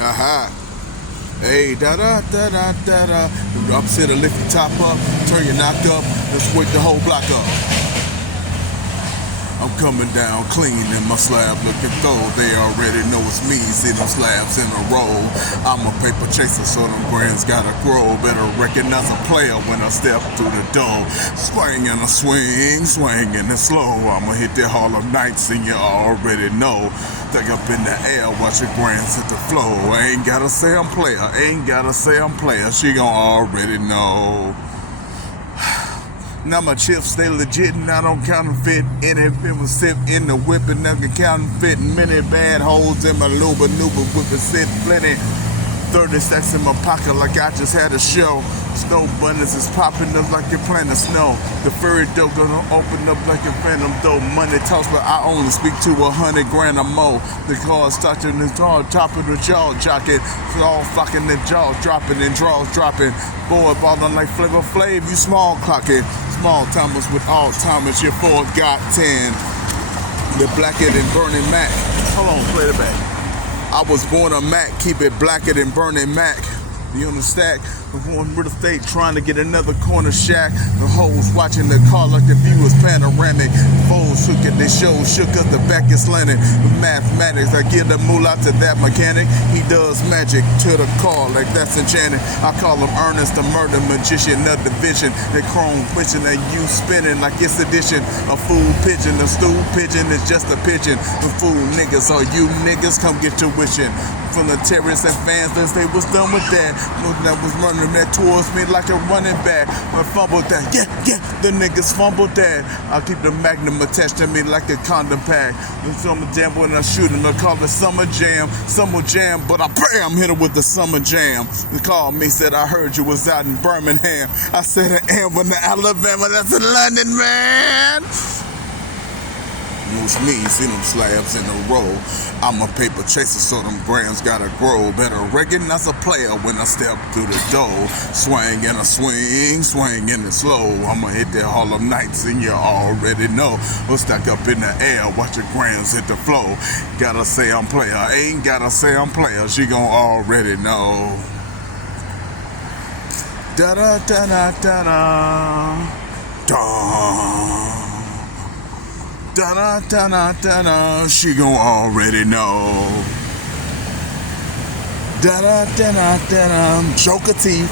Aha. Hey, da da da da da da. The upset or lift your top up, turn your knock up, let's wake the whole block up. I'm coming down clean in my slab looking through. They already know it's me, see them slabs in a row. I'm a paper chaser, so them grands gotta grow. Better recognize a player when I step through the door. Swing and a swing, swing and it's slow. I'ma hit the Hall of Nights and you already know. Think up in the air, watch your grands hit the flow. I ain't gotta say I'm player, ain't gotta say I'm player. She gon' already know. Now my chips stay legit and I don't counterfeit any. If it was sip in the whip and I can counterfeit many bad holes in my luba nuba whip and sit plenty. 30 stacks in my pocket like I just had a show. Snow bunnies is popping up like you're playing the snow. The furry dough gonna open up like a phantom dough. Money talks, but I only speak to 100 grand or more. The car starts in the jaw, top of the jaw jocking. It's all fucking the jaw dropping and draws dropping. Boy, balling like Flavor Flav, you small clocking. Small timers with all timers, your four got 10. The blacker than burning Mac. Hold on, play it back. I was born a Mac, keep it blacker than burning Mac. You on the stack, perform real estate, trying to get another corner shack. The hoes watching the car like the view is panoramic. Foes shook it, they show shook us, the back is slanted. The mathematics, I give the moolah to that mechanic. He does magic to the car like that's enchanted. I call him Ernest, the murder magician of the vision. The chrome wishing that you spinning like it's addition. A fool pigeon, a stool pigeon is just a pigeon. The fool niggas are you niggas, come get your wishing. From the terrorists and fans that they was done with that. That was running that towards me like a running back. I fumbled that, yeah, the niggas fumbled that. I keep the magnum attached to me like a condom pack. The summer jam when I shoot him, I call it summer jam, but I bam, hit it with the summer jam. They called me, said I heard you was out in Birmingham. I said I am, but in Alabama, that's in London, man. It's me, see them slabs in a row. I'm a paper chaser, so them grams gotta grow. Better recognize a player when I step through the door. Swing and a swing, swing and it's slow. I'ma hit the Hall of Nights and you already know. We'll stack up in the air, watch your grams hit the flow. Gotta say I'm player, ain't gotta say I'm player. She gon' already know. Da da da da da da. Da. Da da da da da, she gon' already know. Da da da da da da, Joker teeth.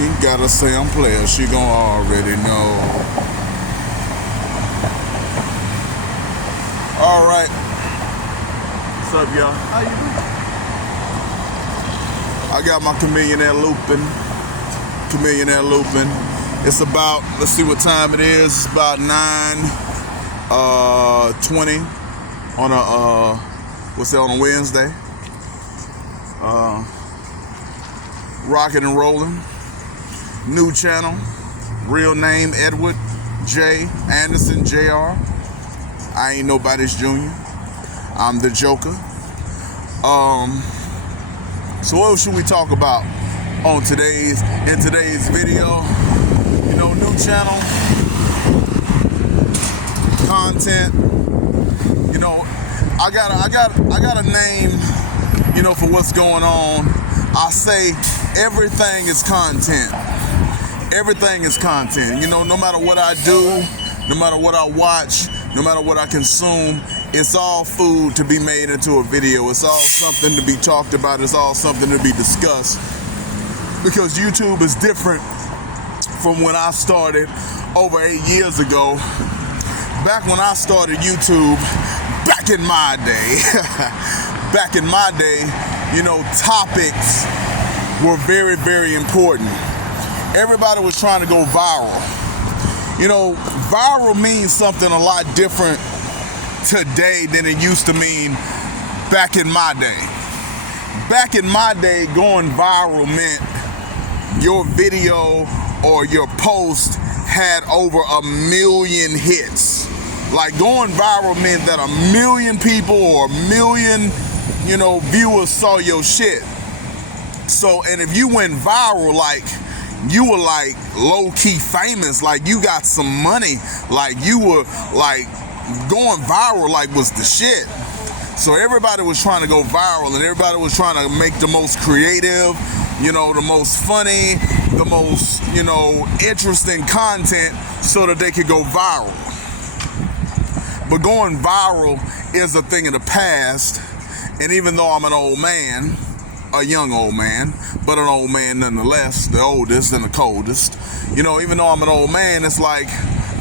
You gotta say I'm player, she gon' already know. All right, what's up, y'all? How you doing? I got my chameleon looping. It's about, let's see what time it is. It's about 9:20 on a Wednesday. Rocking and rolling. New channel. Real name Edward J. Anderson Jr. I ain't nobody's junior. I'm the Joker. So what should we talk about in today's video? You know, new channel, content. You know, I got a name, you know, for what's going on. I say everything is content. Everything is content. You know, no matter what I do, no matter what I watch, no matter what I consume, it's all food to be made into a video. It's all something to be talked about. It's all something to be discussed. Because YouTube is different from when I started over 8 years ago. Back when I started YouTube, back in my day, you know, topics were very, very important. Everybody was trying to go viral. You know, viral means something a lot different today than it used to mean back in my day. Back in my day, going viral meant your video or your post had over 1 million hits. Like, going viral meant that 1 million people or 1 million, you know, viewers saw your shit. So, and if you went viral, like, you were like low-key famous, like you got some money, like you were like going viral, like was the shit. So everybody was trying to go viral, and everybody was trying to make the most creative, the most funny, the most, interesting content so that they could go viral. But going viral is a thing of the past. And even though I'm an old man, a young old man, but an old man nonetheless, the oldest and the coldest, even though I'm an old man, it's like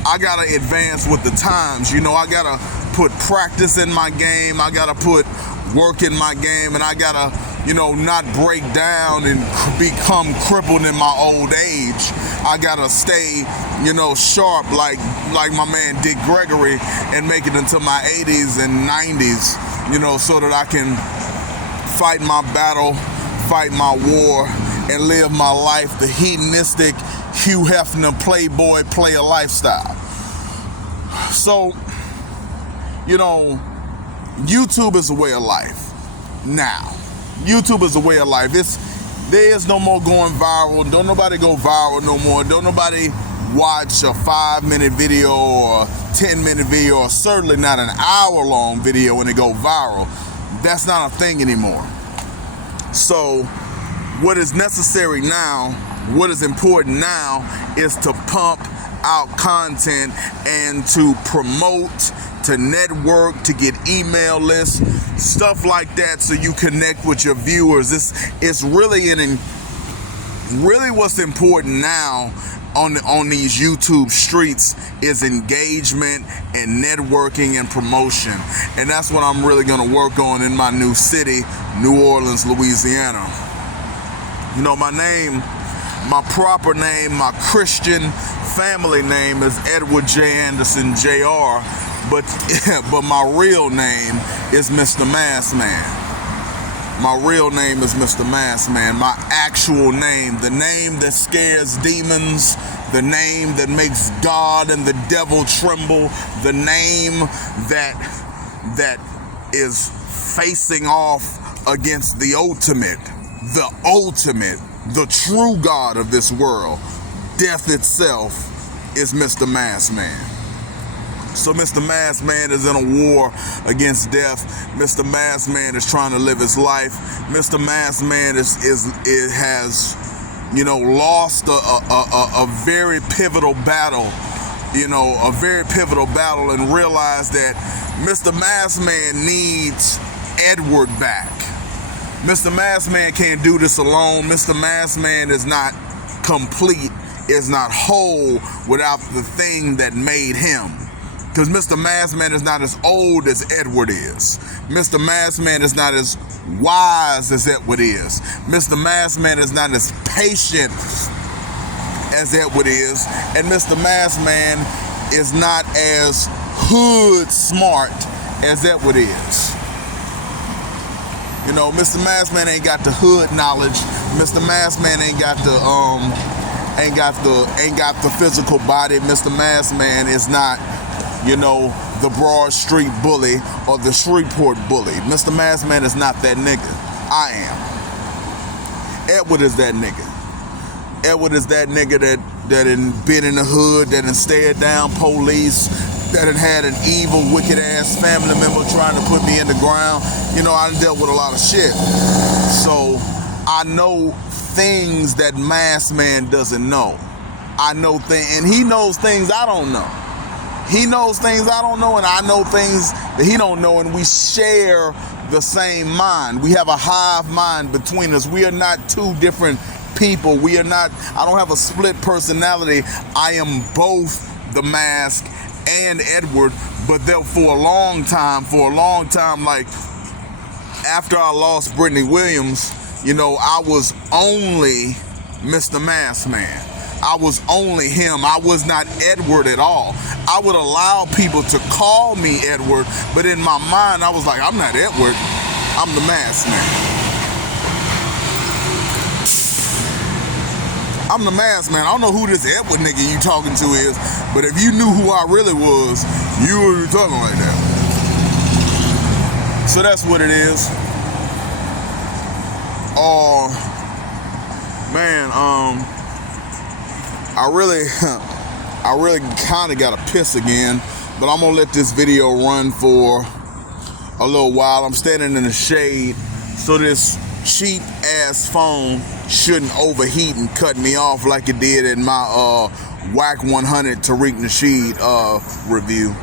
I gotta advance with the times. I gotta put practice in my game. I gotta put work in my game, and I gotta, not break down and become crippled in my old age. I gotta stay, sharp like my man Dick Gregory and make it into my 80s and 90s, so that I can fight my battle, fight my war, and live my life the hedonistic Hugh Hefner playboy player lifestyle. So, YouTube is a way of life now. YouTube is a way of life. There is no more going viral. Don't nobody go viral no more. Don't nobody watch a 5-minute video or a 10-minute video, or certainly not an hour-long video and it go viral. That's not a thing anymore. So what is necessary now, what is important now, is to pump out content and to promote, to network, to get email lists, stuff like that, so you connect with your viewers. It's really really what's important now on these YouTube streets is engagement and networking and promotion. And that's what I'm really gonna work on in my new city, New Orleans, Louisiana. My proper name, my Christian family name is Edward J. Anderson Jr., but my real name is Mr. Mask Man. My real name is Mr. Mask Man. My actual name, the name that scares demons, the name that makes God and the devil tremble, the name that is facing off against the ultimate, the true God of this world, death itself, is Mr. Mask Man. So Mr. Mask Man is in a war against death. Mr. Mask Man is trying to live his life. Mr. Mask Man has lost a very pivotal battle, and realized that Mr. Mask Man needs Edward back. Mr. Mask Man can't do this alone. Mr. Mask Man is not complete, is not whole without the thing that made him. Because Mr. Mask Man is not as old as Edward is. Mr. Mask Man is not as wise as Edward is. Mr. Mask Man is not as patient as Edward is. And Mr. Mask Man is not as hood smart as Edward is. Mr. Mask Man ain't got the hood knowledge. Mr. Mask Man ain't got the physical body. Mr. Mask Man is not, the Broad Street bully or the Shreveport bully. Mr. Mask Man is not that nigga. I am. Edward is that nigga. Edward is that nigga that been in the hood, that stared down police, that had an evil, wicked ass family member trying to put me in the ground. I done dealt with a lot of shit. So I know things that Mask Man doesn't know. I know things, and he knows things I don't know. He knows things I don't know, and I know things that he don't know, and we share the same mind. We have a hive mind between us. We are not two different people. I don't have a split personality. I am both the Mask and Edward, but for a long time, like after I lost Brittany Williams, I was only Mr. Mask Man. I was only him. I was not Edward at all. I would allow people to call me Edward, but in my mind, I was like, I'm not Edward. I'm the Mask Man. I'm the Mask Man. I don't know who this Edward nigga you talking to is, but if you knew who I really was, you wouldn't be talking like that. So that's what it is. Oh, man, I really kind of got to piss again, but I'm gonna let this video run for a little while. I'm standing in the shade, so this cheap ass phone shouldn't overheat and cut me off like it did in my Whack 100 Tariq Nasheed review.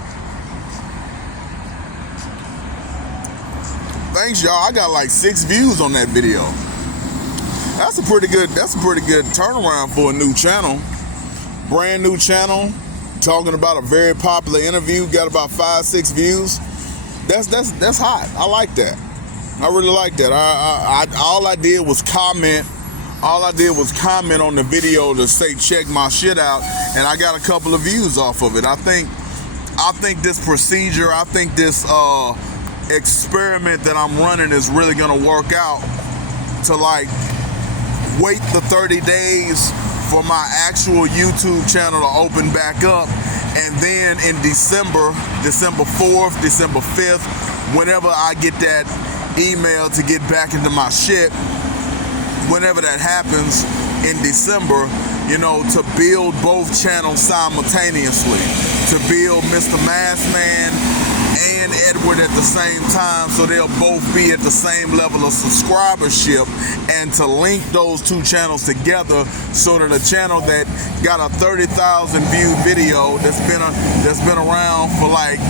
Thanks, y'all. I got like 6 views on that video. That's a pretty good turnaround for a new channel. Brand new channel, talking about a very popular interview, got about 5-6 views. That's hot. I like that. I really like that. All I did was comment on the video to say check my shit out, and I got a couple of views off of it. I think this procedure, I think this experiment that I'm running is really gonna work out, to like wait the 30 days for my actual YouTube channel to open back up, and then in December 4th, December 5th, whenever I get that email to get back into my shit, whenever that happens in December, you know, to build both channels simultaneously, to build Mr. Maskman and Edward at the same time, so they'll both be at the same level of subscribership, and to link those two channels together so that a channel that got a 30,000 view video that's been around for like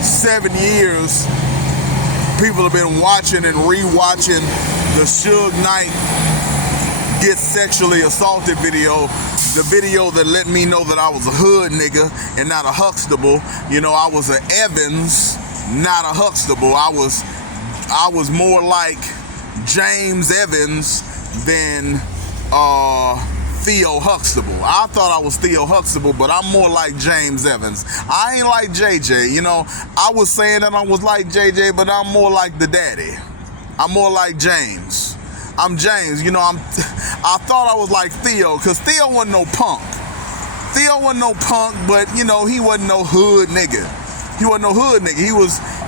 7 years, people have been watching and rewatching the Suge Knight get sexually assaulted video, the video that let me know that I was a hood nigga and not a Huxtable. You know, I was an Evans, not a Huxtable. I was more like James Evans than Theo Huxtable. I thought I was Theo Huxtable, but I'm more like James Evans. I ain't like JJ, you know. I was saying that I was like JJ, but I'm more like the daddy. I'm more like James. I'm James, you know. I thought I was like Theo, because Theo wasn't no punk. Theo wasn't no punk, but you know, he wasn't no hood nigga. He wasn't no hood nigga.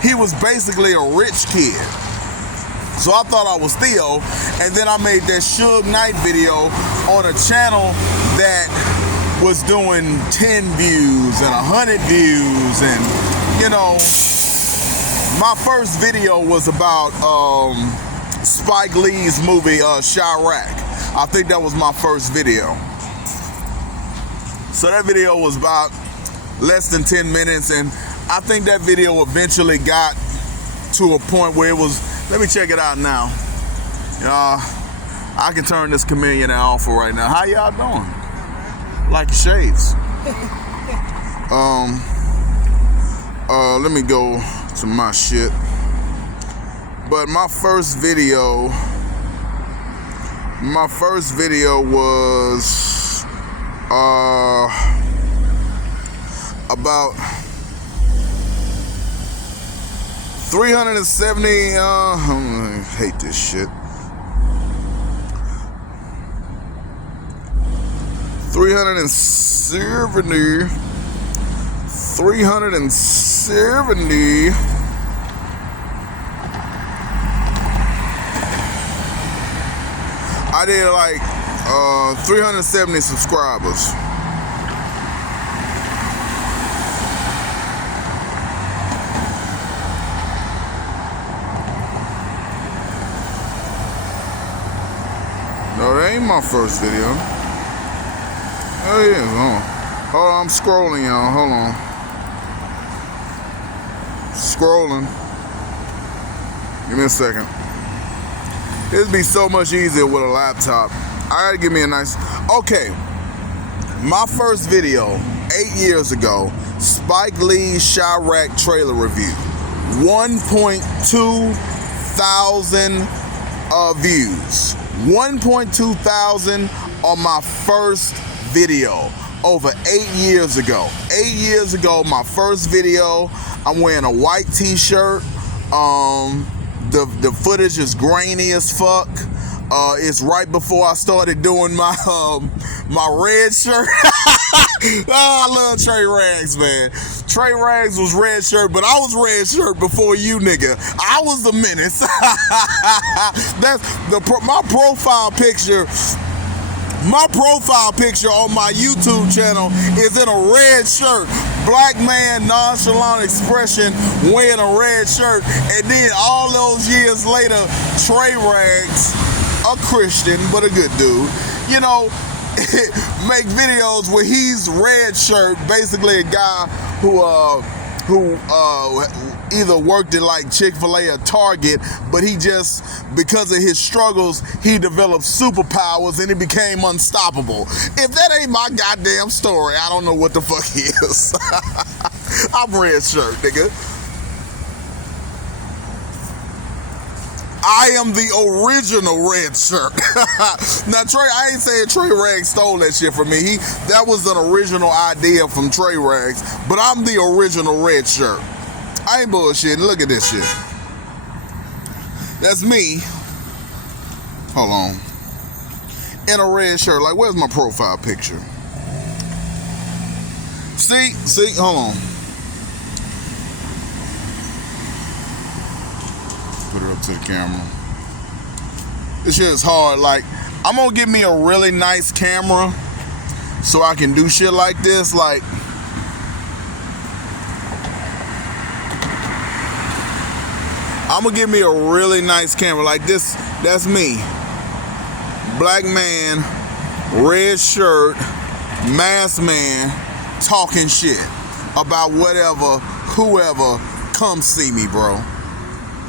He was basically a rich kid. So I thought I was Theo, and then I made that Suge Knight video on a channel that was doing 10 views and 100 views, and you know, my first video was about Spike Lee's movie Chirac. I think that was my first video. So that video was about less than 10 minutes, and I think that video eventually got to a point where it was, let me check it out now. I can turn this chameleon off for right now. How y'all doing? Like your shades. Let me go to my shit. But my first video was about 370, I hate this shit. 370. I did like 370 subscribers. No, that ain't my first video. Oh yeah, hold on, I'm scrolling, y'all. Hold on. Scrolling. Give me a second. It'd be so much easier with a laptop. I gotta give me a nice. Okay, my first video 8 years ago, Spike Lee's Chirac trailer review, 1.2 thousand views. 1.2 thousand on my first video over 8 years ago. 8 years ago, my first video. I'm wearing a white t-shirt. The footage is grainy as fuck. It's right before I started doing my my red shirt. Oh, I love Trey Rags, man. Trey Rags was red shirt, but I was red shirt before you, nigga. I was the menace. That's my profile picture. My profile picture on my YouTube channel is in a red shirt. Black man, nonchalant expression, wearing a red shirt, and then all those years later, Trey Rags, a Christian but a good dude, you know, make videos where he's red shirt, basically a guy who either worked at like Chick-fil-A or Target, but he just, because of his struggles, he developed superpowers and he became unstoppable. If that ain't my goddamn story, I don't know what the fuck is. I'm red shirt, nigga. I am the original red shirt. Now, Trey, I ain't saying Trey Rags stole that shit from me. That was an original idea from Trey Rags, but I'm the original red shirt. I ain't bullshitting. Look at this shit. That's me. Hold on. In a red shirt. Like, where's my profile picture? See, hold on. Put it up to the camera. This shit is hard. Like, I'm gonna get me a really nice camera so I can do shit like this. Like, I'm gonna give me a really nice camera like this. That's me. Black man, red shirt, masked man, talking shit about whatever, whoever. Come see me, bro.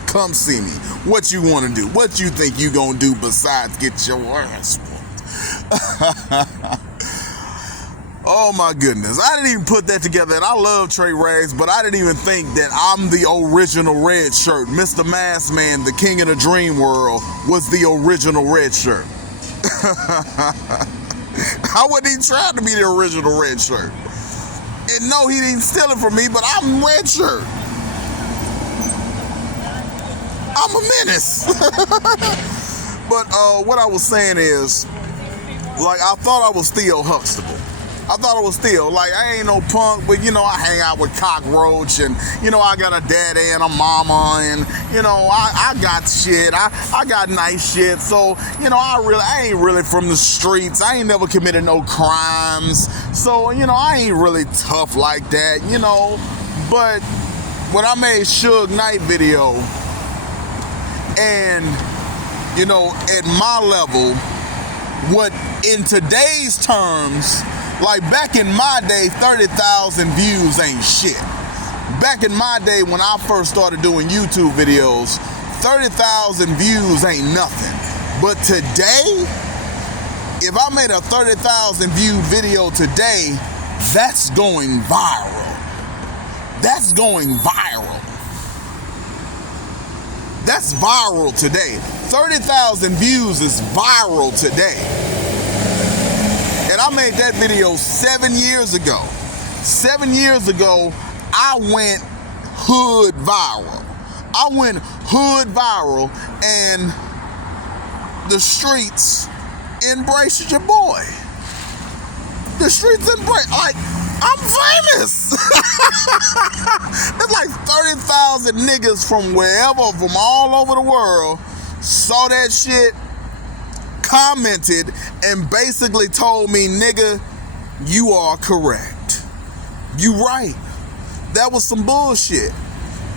Come see me. What you want to do? What you think you gonna do besides get your ass whooped? Oh my goodness. I didn't even put that together, and I love Trey Rags, but I didn't even think that I'm the original red shirt. Mr. Masked Man, the king of the dream world, was the original red shirt. I wasn't even trying to be the original red shirt. And no, he didn't steal it from me, but I'm red shirt. I'm a menace. But what I was saying is, like, I thought I was Theo Huxtable. I thought it was Theo. Like, I ain't no punk, but, you know, I hang out with Cockroach, and, you know, I got a daddy and a mama, and, you know, I got shit. I got nice shit. So, you know, I ain't really from the streets. I ain't never committed no crimes. So, you know, I ain't really tough like that, you know. But when I made Suge Knight video, and, you know, at my level, what in today's terms, like back in my day, 30,000 views ain't shit. Back in my day when I first started doing YouTube videos, 30,000 views ain't nothing. But today, if I made a 30,000 view video today, that's going viral. That's going viral. That's viral today. 30,000 views is viral today. And I made that video 7 years ago. 7 years ago, I went hood viral. I went hood viral, and the streets embraced your boy. The streets embrace, like, I'm famous. It's like 30,000 niggas from wherever, from all over the world, saw that shit, commented, and basically told me, nigga, you are correct. You right. That was some bullshit.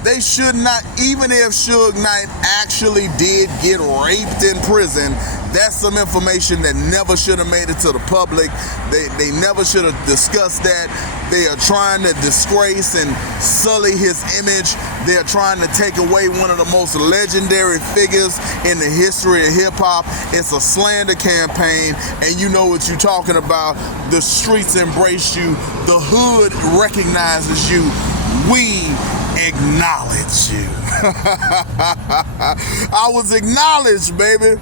They should not, even if Suge Knight actually did get raped in prison, that's some information that never should have made it to the public. They never should have discussed that. They are trying to disgrace and sully his image. They are trying to take away one of the most legendary figures in the history of hip-hop. It's a slander campaign, and you know what you're talking about. The streets embrace you. The hood recognizes you. We acknowledge you. I was acknowledged, baby.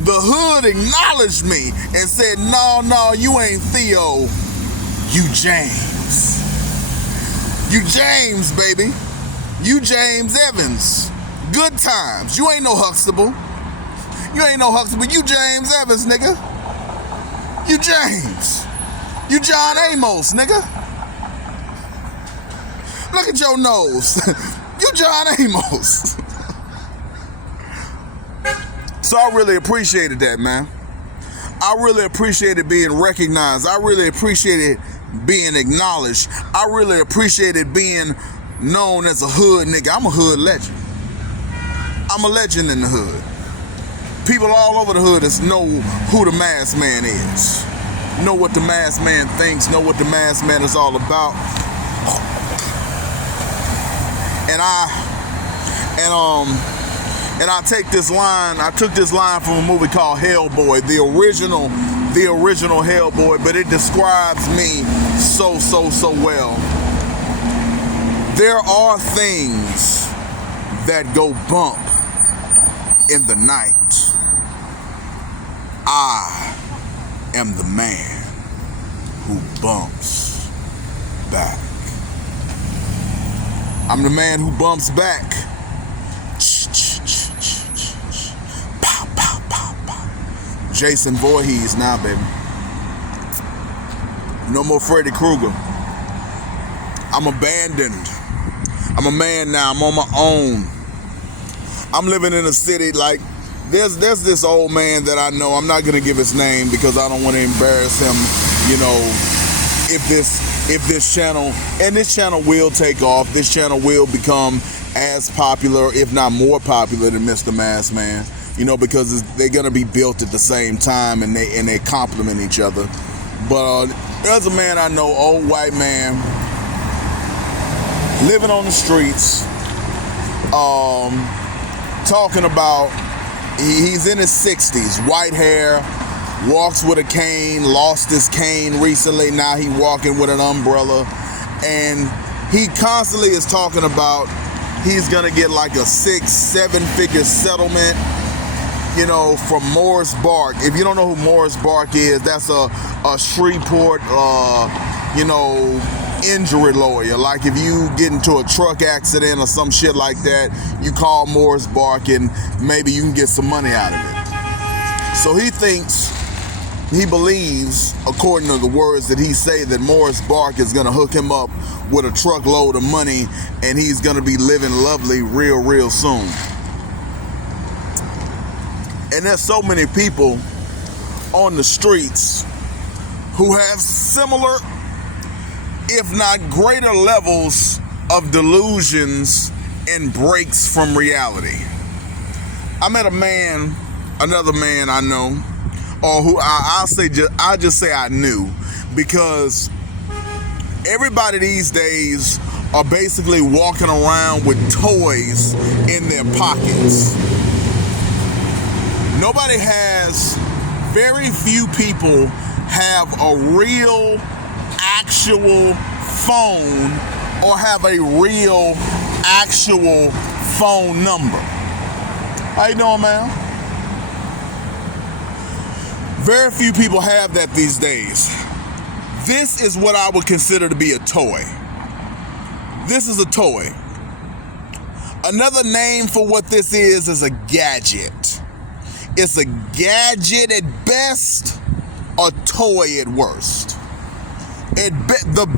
The hood acknowledged me and said, no, you ain't Theo, you James. You James, baby. You James Evans. Good times. You ain't no Huxtable. You ain't no Huxtable. You James Evans, nigga. You James. You John Amos, nigga. Look at your nose. You John Amos. So I really appreciated that, man. I really appreciated being recognized. I really appreciated being acknowledged. I really appreciated being known as a hood nigga. I'm a hood legend. I'm a legend in the hood. People all over the hood know who the Masked Man is. Know what the Masked Man thinks, know what the Masked Man is all about. And I take this line, I took this line from a movie called Hellboy, the original Hellboy, but it describes me so well. There are things that go bump in the night. I am the man who bumps back. I'm the man who bumps back. Pow, pow, pow, pow. Jason Voorhees now, baby. No more Freddy Krueger. I'm abandoned. I'm a man now. I'm on my own. I'm living in a city like there's this old man that I know. I'm not gonna give his name because I don't want to embarrass him. You know, if this channel, and this channel will take off. This channel will become as popular, if not more popular, than Mr. Masked Man. You know, because they're gonna be built at the same time, and they complement each other. But there's a man I know, old white man, living on the streets, talking about he's in his 60s, white hair, walks with a cane, lost his cane recently, now he walking with an umbrella, and he constantly is talking about he's gonna get like a 6-7 figure settlement, you know, from Morris Bark. If you don't know who Morris Bark is, that's a Shreveport, you know, injury lawyer. Like if you get into a truck accident or some shit like that, you call Morris Bark and maybe you can get some money out of it. So he believes, according to the words that he say, that Morris Bark is gonna hook him up with a truckload of money and he's gonna be living lovely real soon. And there's so many people on the streets who have similar, if not greater levels of delusions and breaks from reality. I met another man I know, or who I just say I knew, because everybody these days are basically walking around with toys in their pockets. Very few people have a real, actual phone or have a real, actual phone number. How you doing, man? Very few people have that these days. This is what I would consider to be a toy. This is a toy. Another name for what this is a gadget. It's a gadget at best, a toy at worst. The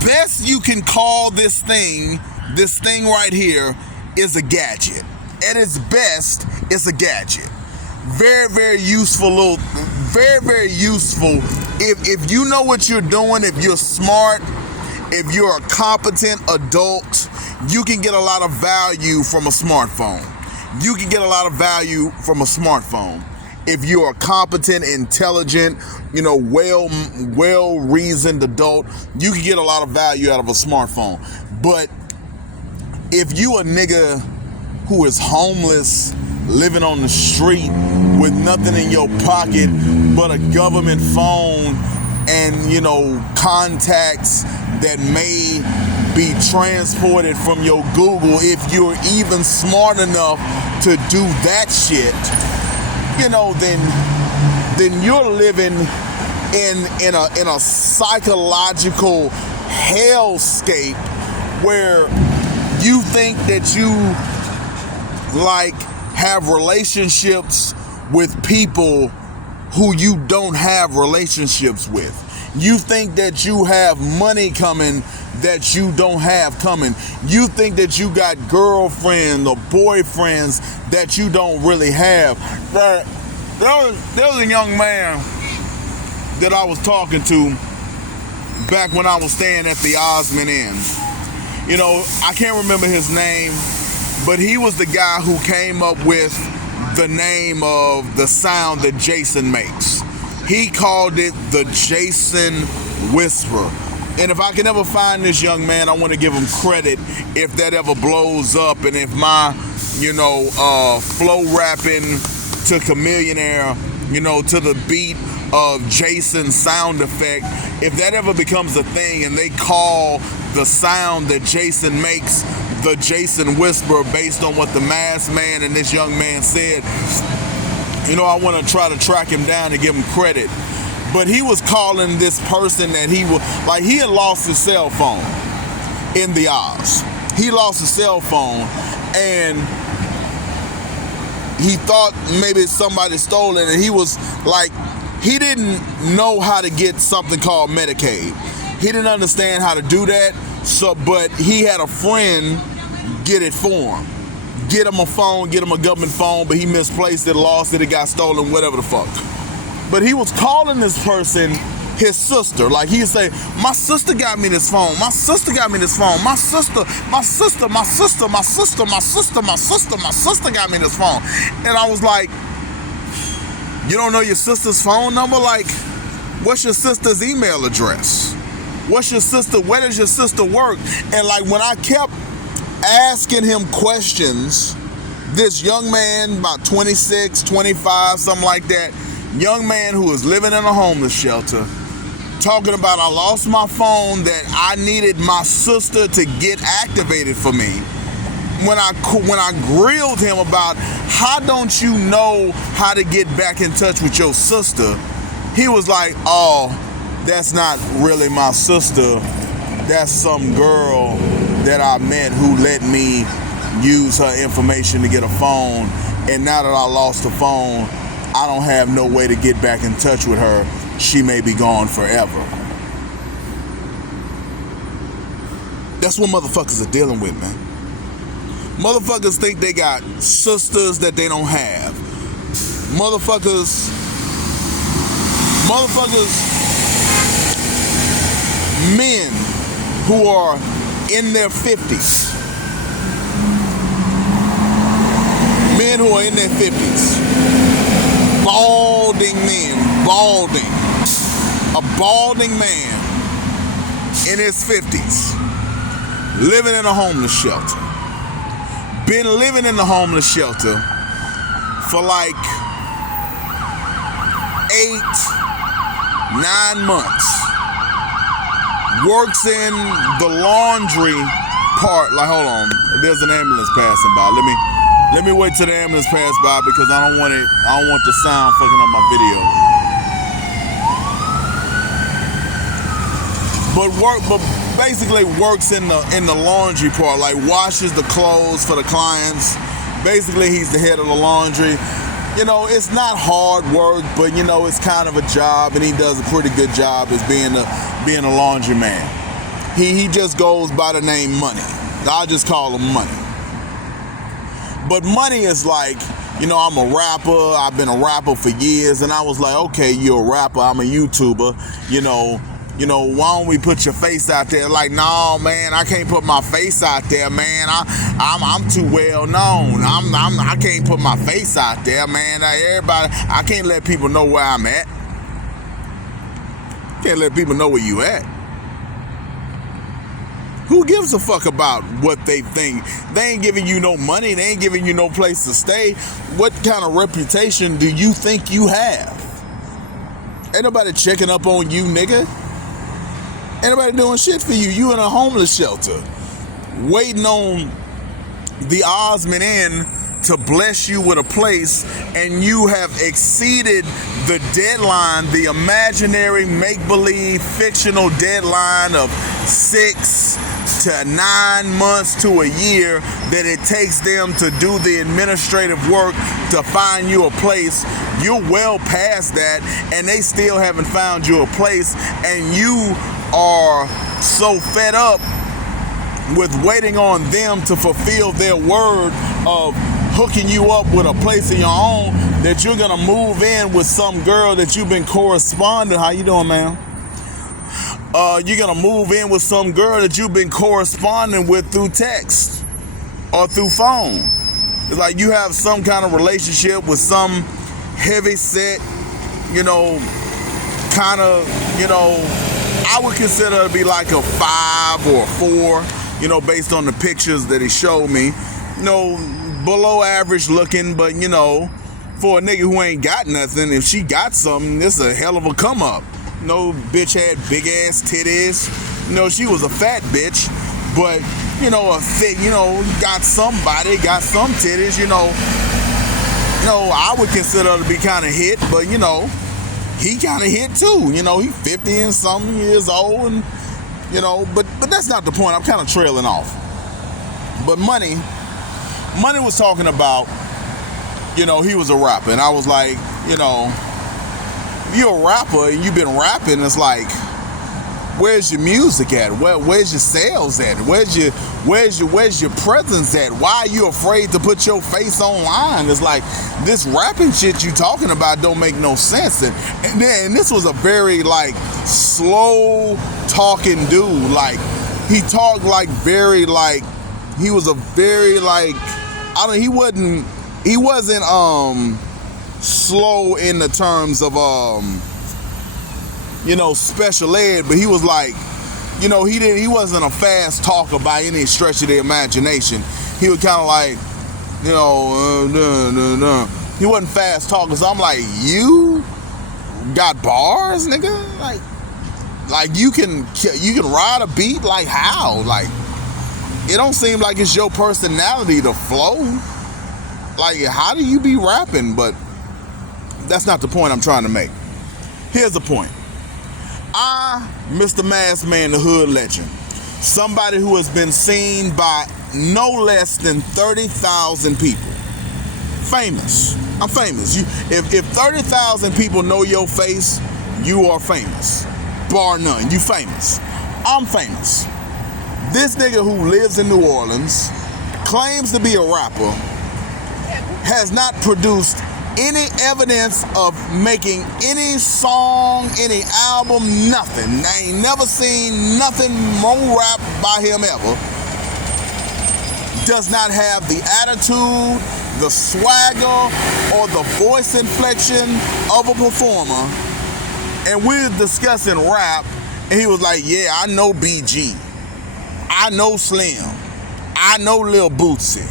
best you can call this thing right here is a gadget. At its best, it's a gadget. Very useful, very useful. If you know what you're doing, if you're smart, if you're a competent adult, you can get a lot of value from a smartphone. You can get a lot of value from a smartphone. If you're a competent, intelligent, you know, well-reasoned adult, you can get a lot of value out of a smartphone. But if you a nigga who is homeless, living on the street with nothing in your pocket but a government phone and, you know, contacts that may be transported from your Google, if you're even smart enough to do that shit, you know, then you're living in a psychological hellscape where you think that you like have relationships with people who you don't have relationships with. You think that you have money coming that you don't have coming. You think that you got girlfriends or boyfriends that you don't really have. There was a young man that I was talking to back when I was staying at the Osmond Inn. You know, I can't remember his name, but he was the guy who came up with the name of the sound that Jason makes. He called it the Jason Whisperer. And if I can ever find this young man, I want to give him credit if that ever blows up, and if my, flow rapping to Chameleonaire, to the beat of Jason's sound effect, if that ever becomes a thing and they call the sound that Jason makes the Jason Whisperer based on what the Masked Man and this young man said, I want to try to track him down and give him credit. But he was calling this person that he had lost his cell phone in the Oz. He lost his cell phone and he thought maybe somebody stole it, and he was like, he didn't know how to get something called Medicaid. He didn't understand how to do that, but he had a friend get it for him. Get him a phone, get him a government phone, but he misplaced it, lost it, it got stolen, whatever the fuck. But he was calling this person his sister. Like, he'd say, my sister got me this phone, my sister got me this phone, my sister got me this phone. And I was like, you don't know your sister's phone number? Like, what's your sister's email address? Where does your sister work? And like, when I kept asking him questions, this young man, about 26, 25, something like that, young man who was living in a homeless shelter, talking about, I lost my phone that I needed my sister to get activated for me. When I grilled him about, how don't you know how to get back in touch with your sister, he was like, oh, that's not really my sister. That's some girl that I met who let me use her information to get a phone. And now that I lost the phone, I don't have no way to get back in touch with her. She may be gone forever. That's what motherfuckers are dealing with, man. Motherfuckers think they got sisters that they don't have. Motherfuckers, men who are in their 50s. Men who are in their 50s. Balding men. A balding man in his 50s. Living in a homeless shelter. Been living in the homeless shelter for like 8-9 months. Works in the laundry part. Like, hold on, there's an ambulance passing by. Let me wait till the ambulance pass by, because I don't want the sound fucking up my video. But basically works in the laundry part, like washes the clothes for the clients. Basically, he's the head of the laundry. It's not hard work, but it's kind of a job, and he does a pretty good job as being a laundry man. He just goes by the name Money. I just call him Money. But Money is like, I'm a rapper. I've been a rapper for years, and I was like, okay, you're a rapper. I'm a YouTuber. Why don't we put your face out there? Like, no, man, I can't put my face out there, man. I'm too well known. I can't put my face out there, man. I can't let people know where I'm at. Can't let people know where you at. Who gives a fuck about what they think? They ain't giving you no money. They ain't giving you no place to stay. What kind of reputation do you think you have? Ain't nobody checking up on you, nigga. Ain't nobody doing shit for you. You in a homeless shelter, waiting on the Osmond Inn to bless you with a place, and you have exceeded the deadline, the imaginary, make-believe, fictional deadline of 6 to 9 months to a year that it takes them to do the administrative work to find you a place. You're well past that, and they still haven't found you a place, and you are so fed up with waiting on them to fulfill their word of hooking you up with a place of your own that you're gonna move in with some girl that you've been corresponding. How you doing, man? You're gonna move in with some girl that you've been corresponding with through text or through phone. It's like you have some kind of relationship with some heavy set, kind of, I would consider it to be like a 5 or a 4, based on the pictures that he showed me. Below average looking, but for a nigga who ain't got nothing, if she got something, it's a hell of a come up. Bitch had big ass titties. She was a fat bitch, but a thick, got somebody, got some titties. I would consider her to be kind of hit, but he kind of hit too. He 50 and something years old, and but that's not the point. I'm kind of trailing off. But Money was talking about, he was a rapper, and I was like, you're a rapper and you've been rapping, it's like, where's your music at? Where's your sales at? Where's your presence at? Why are you afraid to put your face online? It's like, this rapping shit you talking about don't make no sense. And this was a very like slow talking dude. Like, he talked like very like, he was a very like, he wasn't slow in the terms of special ed, but he was like, he wasn't a fast talker by any stretch of the imagination. He was kind of like, he wasn't fast talking. So I'm like, you got bars, nigga? Like you can ride a beat? Like how? Like, it don't seem like it's your personality to flow. Like, how do you be rapping? But that's not the point I'm trying to make. Here's the point. Mr. Masked Man, the hood legend, somebody who has been seen by no less than 30,000 people. Famous. I'm famous. If 30,000 people know your face, you are famous. Bar none. You famous. I'm famous. This nigga who lives in New Orleans, claims to be a rapper, has not produced any evidence of making any song, any album, nothing. I ain't never seen nothing more rap by him ever. Does not have the attitude, the swagger, or the voice inflection of a performer. And we're discussing rap, and he was like, yeah, I know BG. I know Slim. I know Lil Bootsy.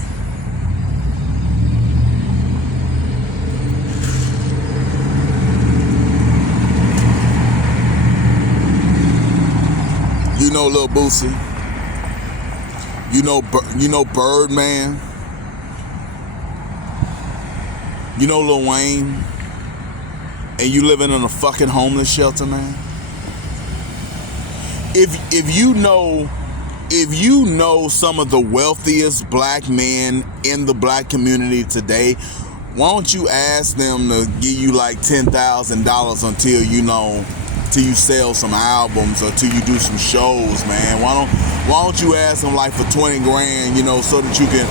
You know Lil Bootsy. You know Birdman. You know Lil Wayne. And you living in a fucking homeless shelter, man. If you know some of the wealthiest black men in the black community today, why don't you ask them to give you like $10,000 until till you sell some albums or till you do some shows, man? Why don't you ask them like for 20 grand, so that you can,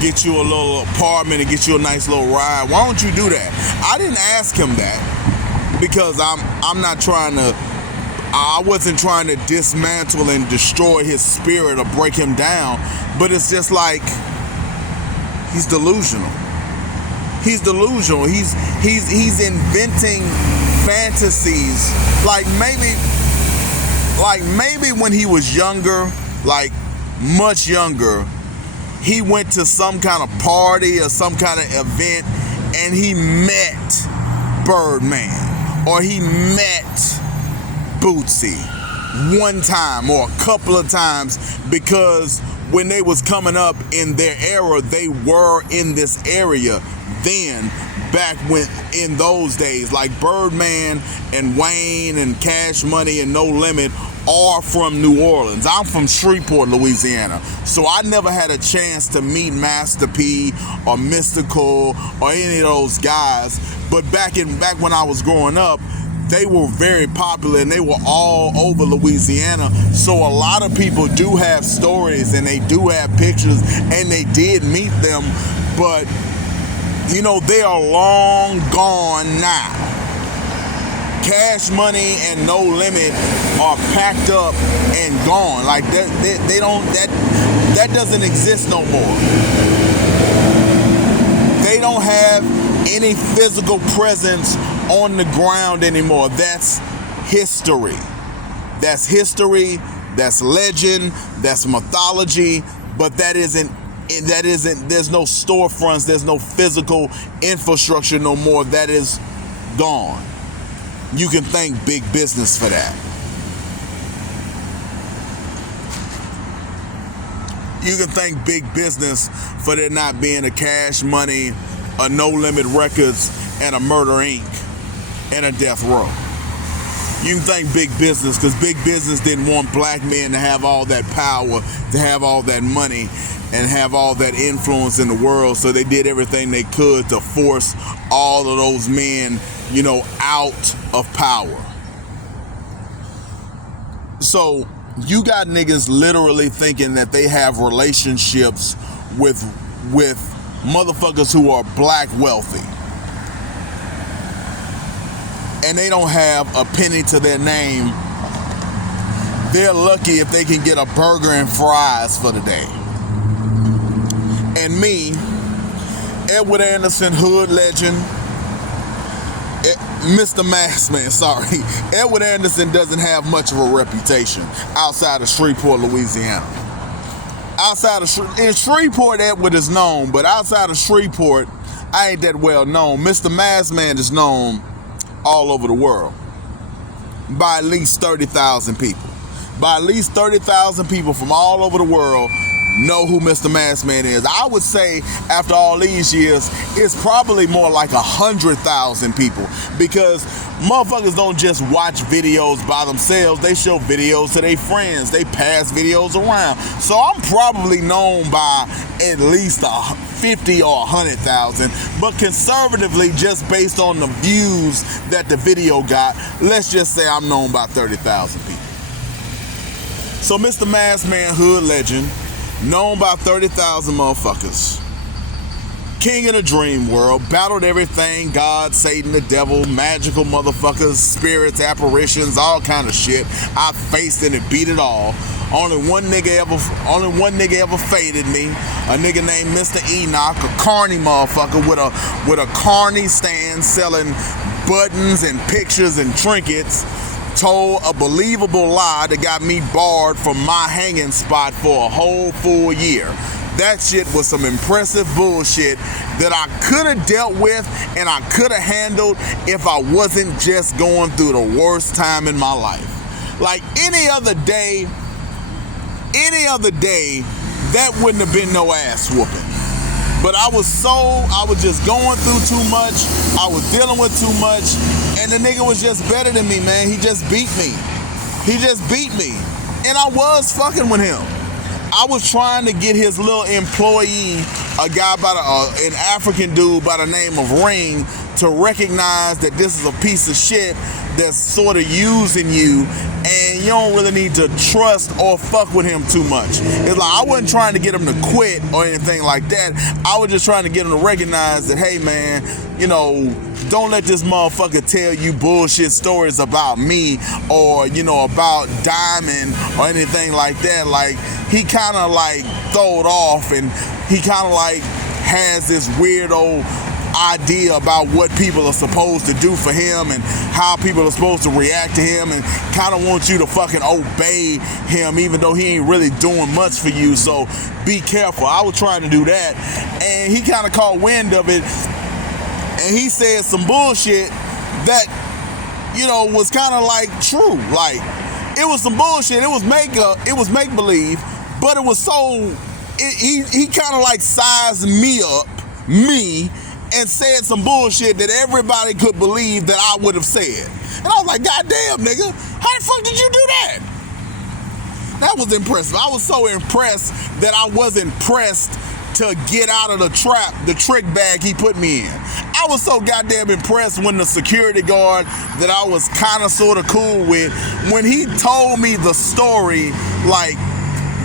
get you a little apartment and get you a nice little ride? Why don't you do that? I didn't ask him that because I wasn't trying to dismantle and destroy his spirit or break him down, but it's just like, he's delusional. He's delusional. He's inventing fantasies. Like maybe when he was younger, like much younger, he went to some kind of party or some kind of event and he met Birdman or he met Bootsy one time or a couple of times, because when they was coming up in their era, they were in this area then, back when in those days. Like Birdman and Wayne and Cash Money and No Limit are from New Orleans. I'm from Shreveport, Louisiana, so I never had a chance to meet Master P or Mystical or any of those guys. But back when I was growing up, they were very popular and they were all over Louisiana. So a lot of people do have stories and they do have pictures and they did meet them. But you know, they are long gone now. Cash Money and No Limit are packed up and gone. Like they don't, that doesn't exist no more. They don't have any physical presence on the ground anymore. That's history. That's history. That's legend. That's mythology. But there's no storefronts. There's no physical infrastructure no more. That is gone. You can thank big business for that. You can thank big business for there not being a Cash Money, a No Limit Records, and a Murder Inc. and a Death Row. You can thank big business because big business didn't want black men to have all that power, to have all that money, and have all that influence in the world. So they did everything they could to force all of those men, you know, out of power. So you got niggas literally thinking that they have relationships with motherfuckers who are black wealthy. And they don't have a penny to their name. They're lucky if they can get a burger and fries for the day. And me, Edward Anderson, hood legend, Mr. Maskman, sorry. Edward Anderson doesn't have much of a reputation outside of Shreveport, Louisiana. In Shreveport, Edward is known, but outside of Shreveport, I ain't that well known. Mr. Maskman is known all over the world by at least 30,000 people. By at least 30,000 people from all over the world know who Mr. Maskman is. I would say after all these years, it's probably more like 100,000 people, because motherfuckers don't just watch videos by themselves. They show videos to their friends. They pass videos around. So I'm probably known by at least 50 or 100,000, but conservatively, just based on the views that the video got, let's just say I'm known by 30,000 people. So Mr. Maskman, hood legend, known by 30,000 motherfuckers. King in a dream world, battled everything, God, Satan, the devil, magical motherfuckers, spirits, apparitions, all kind of shit. I faced it and beat it all. Only one nigga ever faded me. A nigga named Mr. Enoch, a carny motherfucker with a carny stand selling buttons and pictures and trinkets, told a believable lie that got me barred from my hanging spot for a whole full year. That shit was some impressive bullshit that I could have dealt with and I could have handled if I wasn't just going through the worst time in my life. Like any other day, that wouldn't have been no ass whooping. But I was just going through too much. I was dealing with too much. And the nigga was just better than me, man. He just beat me. And I was fucking with him. I was trying to get his little employee, a guy an African dude by the name of Ring, to recognize that this is a piece of shit that's sort of using you, and you don't really need to trust or fuck with him too much. It's like I wasn't trying to get him to quit or anything like that. I was just trying to get him to recognize that, hey man, you know, don't let this motherfucker tell you bullshit stories about me or, you know, about Diamond or anything like that. Like, he kind of like throwed off, and he kind of like has this weird old idea about what people are supposed to do for him and how people are supposed to react to him, and kind of wants you to fucking obey him even though he ain't really doing much for you. So be careful. I was trying to do that, and he kind of caught wind of it, and he said some bullshit that, you know, was kind of like true. Like, it was some bullshit. It was make believe, but it was so he kind of like sized me up, and said some bullshit that everybody could believe that I would have said. And I was like, God damn, nigga, how the fuck did you do that? That was impressive. I was so impressed that I wasn't pressed to get out of the trap, the trick bag he put me in. I was so goddamn impressed when the security guard that I was kind of sort of cool with, when he told me the story, like,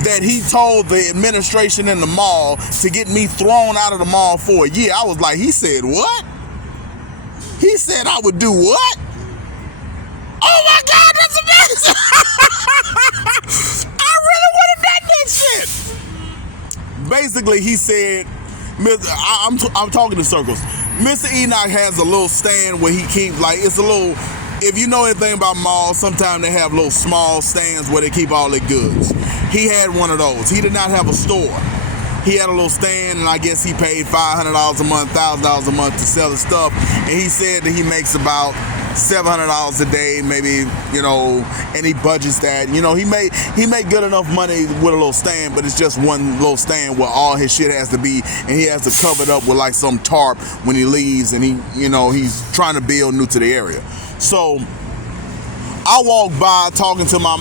that he told the administration in the mall to get me thrown out of the mall for a year. I was like, he said what? He said I would do what? Oh my God, that's amazing! I really would have done that shit. Basically, he said, I'm talking in circles. Mr. Enoch has a little stand where he keeps, like, it's a little, if you know anything about malls, sometimes they have little small stands where they keep all their goods. He had one of those. He did not have a store. He had a little stand, and I guess he paid $500 a month, $1,000 a month to sell his stuff. And he said that he makes about $700 a day, maybe, you know, and he budgets that. You know, he made good enough money with a little stand, but it's just one little stand where all his shit has to be, and he has to cover it up with like some tarp when he leaves, and he, you know, he's trying to build new to the area. So I walk by talking to my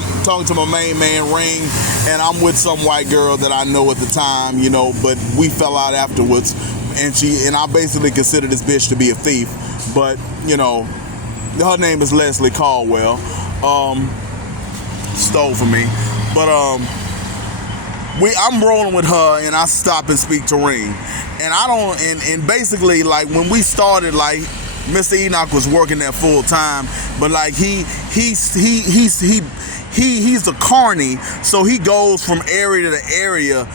main man Ring, and I'm with some white girl that I know at the time, you know, but we fell out afterwards, and I basically consider this bitch to be a thief, but you know, her name is Leslie Caldwell. Stole from me, but I'm rolling with her, and I stop and speak to Ring, and I don't, and basically, like, when we started, like, Mr. Enoch was working there full time, but like he's a carny, so he goes from area to area,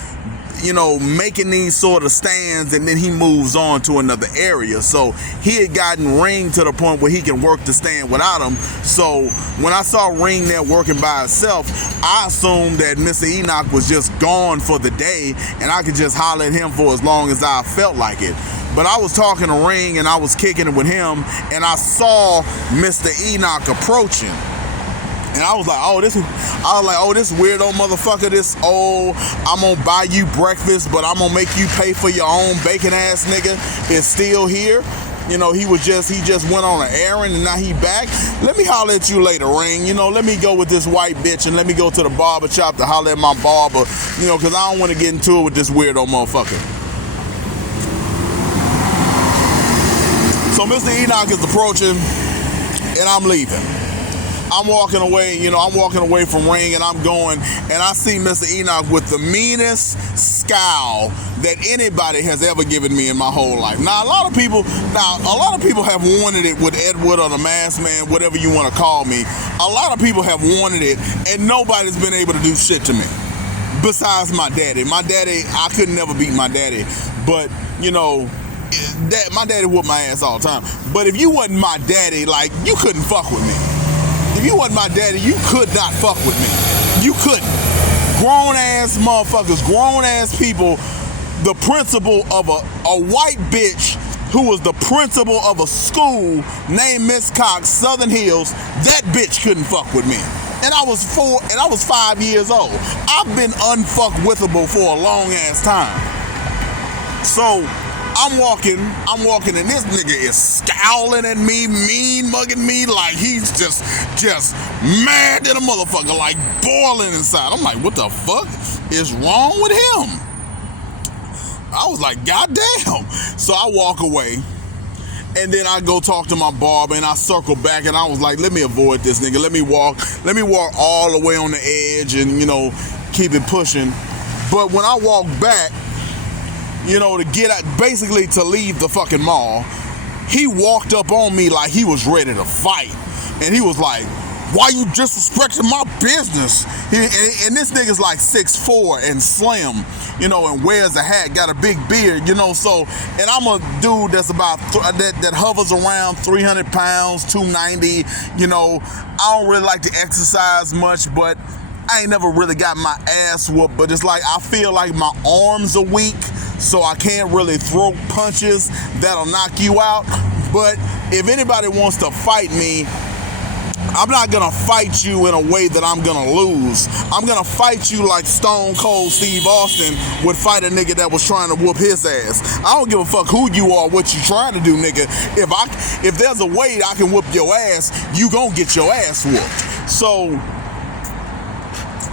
you know, making these sort of stands, and then he moves on to another area. So he had gotten Ring to the point where he can work the stand without him. So when I saw Ring there working by himself, I assumed that Mr. Enoch was just gone for the day, and I could just holler at him for as long as I felt like it. But I was talking to Ring, and I was kicking it with him, and I saw Mr. Enoch approaching. And I was like, oh, this weirdo motherfucker, I'm gonna buy you breakfast, but I'm gonna make you pay for your own bacon ass nigga is still here. You know, he just went on an errand, and now he back. Let me holler at you later, Ring. You know, let me go with this white bitch, and let me go to the barber shop to holler at my barber, you know, because I don't want to get into it with this weirdo motherfucker. So Mr. Enoch is approaching, and I'm leaving. I'm walking away, you know, from Ring, and I'm going, and I see Mr. Enoch with the meanest scowl that anybody has ever given me in my whole life. Now, a lot of people have wanted it with Edward or the Masked Man, whatever you want to call me. A lot of people have wanted it, and nobody's been able to do shit to me. Besides my daddy. My daddy, I could never beat my daddy, but, you know, my daddy whooped my ass all the time. But if you wasn't my daddy, like, you couldn't fuck with me. If you wasn't my daddy, you could not fuck with me. You couldn't. Grown ass motherfuckers, grown ass people, the principal of a white bitch who was the principal of a school named Miss Cox, Southern Hills, that bitch couldn't fuck with me. And I was 5 years old. I've been unfuckwithable for a long ass time. So I'm walking, and this nigga is scowling at me, mean mugging me, like he's just mad at a motherfucker, like boiling inside. I'm like, what the fuck is wrong with him? I was like, God damn. So I walk away, and then I go talk to my barber, and I circle back, and I was like, let me avoid this nigga. Let me walk all the way on the edge, and, you know, keep it pushing. But when I walk back, you know, to get out, basically to leave the fucking mall, he walked up on me like he was ready to fight. And he was like, why you disrespecting my business? And this nigga's like 6'4" and slim, you know, and wears a hat, got a big beard, you know, so, and I'm a dude that's about, that hovers around 300 pounds, 290, you know. I don't really like to exercise much, but I ain't never really got my ass whooped, but it's like, I feel like my arms are weak, so I can't really throw punches that'll knock you out. But if anybody wants to fight me, I'm not gonna fight you in a way that I'm gonna lose. I'm gonna fight you like Stone Cold Steve Austin would fight a nigga that was trying to whoop his ass. I don't give a fuck who you are, what you trying to do, nigga. If there's a way I can whoop your ass, you gonna get your ass whooped. So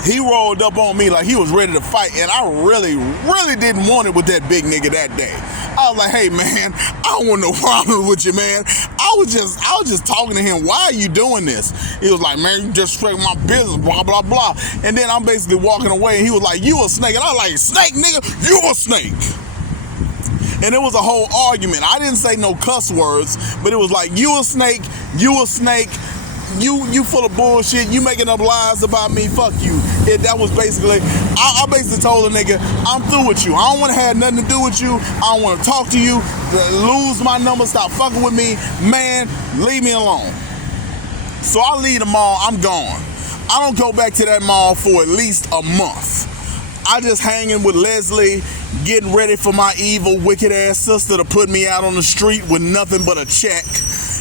he rolled up on me like he was ready to fight, and I really, really didn't want it with that big nigga that day. I was like, hey man, I don't want no problem with you, man. I I was just talking to him. Why are you doing this? He was like, man, you disrespect my business, blah, blah, blah. And then I'm basically walking away, and he was like, you a snake. And I was like, snake, nigga, you a snake. And it was a whole argument. I didn't say no cuss words, but it was like, you a snake, you a snake, you full of bullshit, you making up lies about me, fuck you. That was basically, I basically told the nigga, I'm through with you. I don't want to have nothing to do with you. I don't want to talk to you. Lose my number, stop fucking with me. Man, leave me alone. So I leave the mall, I'm gone. I don't go back to that mall for at least a month. I just hanging with Leslie, getting ready for my evil, wicked ass sister to put me out on the street with nothing but a check,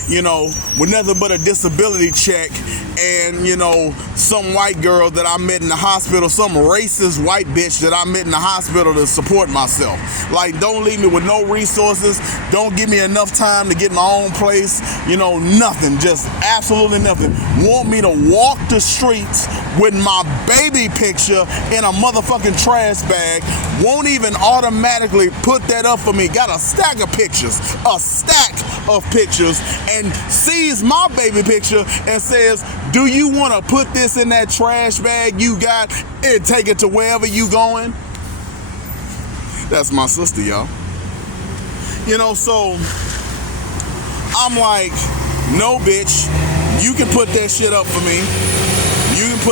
you know, with nothing but a disability check, and, you know, some white girl that I met in the hospital, some racist white bitch that I met in the hospital to support myself. Like, don't leave me with no resources, don't give me enough time to get my own place, you know, nothing, just absolutely nothing. Want me to walk the streets with my baby picture in a motherfucking trash bag, won't even automatically put that up for me. Got a stack of pictures, and sees my baby picture and says, do you want to put this in that trash bag you got and take it to wherever you going? That's my sister, y'all. You know, so I'm like, no, bitch, you can put that shit up for me.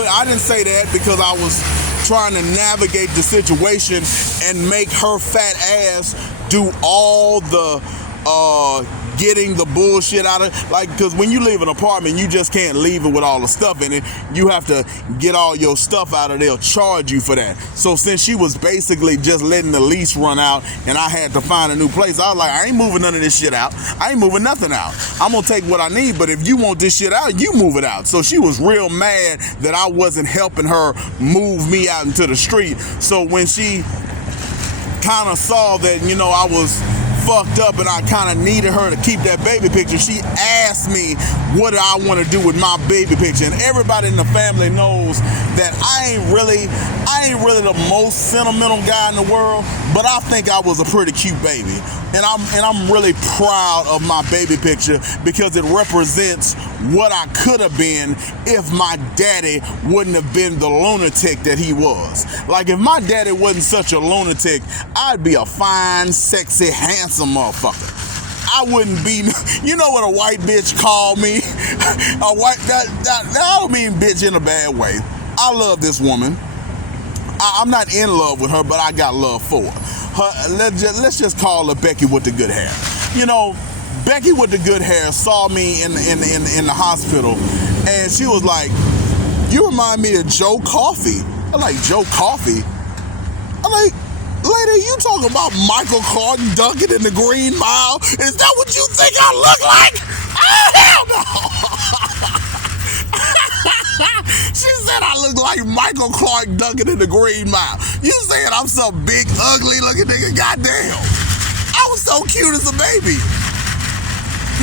I didn't say that because I was trying to navigate the situation and make her fat ass do all the getting the bullshit out of, like, because when you leave an apartment, you just can't leave it with all the stuff in it. You have to get all your stuff out, or they'll charge you for that. So since she was basically just letting the lease run out and I had to find a new place, I was like, I ain't moving none of this shit out. I ain't moving nothing out. I'm gonna take what I need, but if you want this shit out, you move it out. So she was real mad that I wasn't helping her move me out into the street. So when she kind of saw that, you know, I was fucked up and I kind of needed her to keep that baby picture, she asked me what do I want to do with my baby picture. And everybody in the family knows that I ain't really the most sentimental guy in the world, but I think I was a pretty cute baby. And I'm really proud of my baby picture because it represents what I could have been if my daddy wouldn't have been the lunatic that he was. Like, if my daddy wasn't such a lunatic, I'd be a fine, sexy, handsome motherfucker. I wouldn't be, you know what a white bitch called me? I don't mean bitch in a bad way. I love this woman. I'm not in love with her, but I got love for her. Let's just call her Becky with the good hair. You know, Becky with the good hair saw me in the hospital, and she was like, you remind me of Joe Coffey. I'm like, Joe Coffey? I'm like, lady, you talking about Michael Clark Duncan in the Green Mile? Is that what you think I look like? Oh, hell no! She said I look like Michael Clark Duncan in the Green Mile. You saying I'm some big, ugly looking nigga? Goddamn. I was so cute as a baby.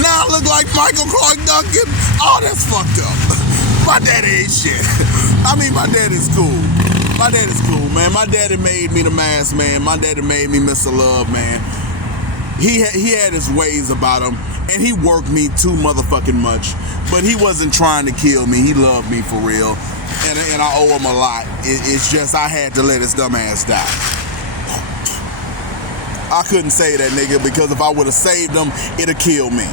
Now I look like Michael Clark Duncan? Oh, that's fucked up. My daddy ain't shit. I mean, my daddy's cool. My daddy's cool, man. My daddy made me the mask man. My daddy made me Mr. Love, man. He had his ways about him, and he worked me too motherfucking much. But he wasn't trying to kill me. He loved me for real, and I owe him a lot. It's just I had to let his dumb ass die. I couldn't save that nigga because if I would have saved him, it'd kill me.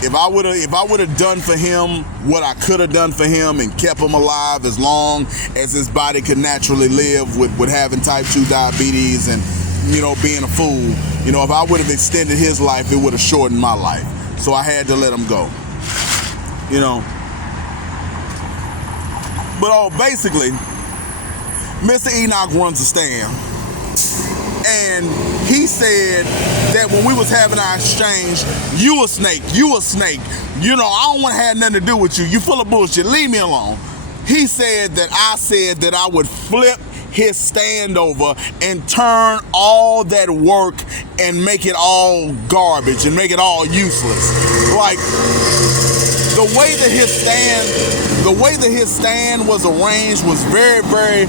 If I would have done for him what I could have done for him and kept him alive as long as his body could naturally live with having type 2 diabetes and, you know, being a fool, you know, if I would have extended his life, it would have shortened my life. So I had to let him go, you know. But basically, Mr. Enoch runs a stand. And he said that when we was having our exchange, you a snake, you know, I don't want to have nothing to do with you. You full of bullshit, leave me alone. He said that I said that I would flip his stand over and turn all that work and make it all garbage and make it all useless. Like, the way that his stand was arranged was very, very